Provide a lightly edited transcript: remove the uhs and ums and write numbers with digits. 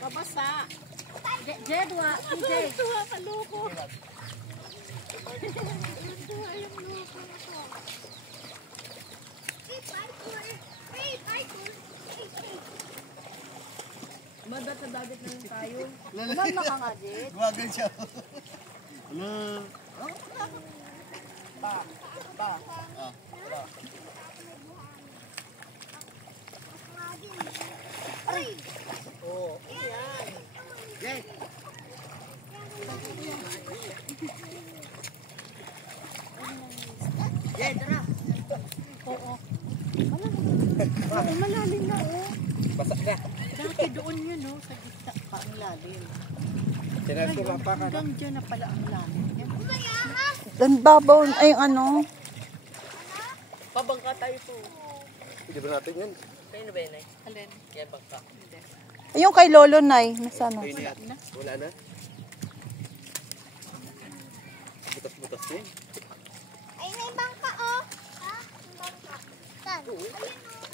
Babasa. Jedwa. Tuwa ka loko. Tuwa yung loko na to. Madat na dagat na lang tayo. Kumalma ka nga, Jed. Gumagal siya. Ano? Pa. Aray! Oo. Yan. Jed. Jed, tara. Oo. Malalim na, oh. Basak na. Dati doon yun, oh, sa gitna pa ang lalim. Sinarto Ngayon, pa ka. hanggang dyan na pala ang lalim. Yan. Dan babaw, ay ano. Pabangka tayo po. Hindi ba natin yan? Kayo na ba yun, Nay? Alin? Kaya bangka. Hindi. Yung kay Lolo Nay, nasaan na? Wala na. Butas-butas na yun. Ay, may bangka, oh. Ha? May bangka. Saan? Ayun, oh.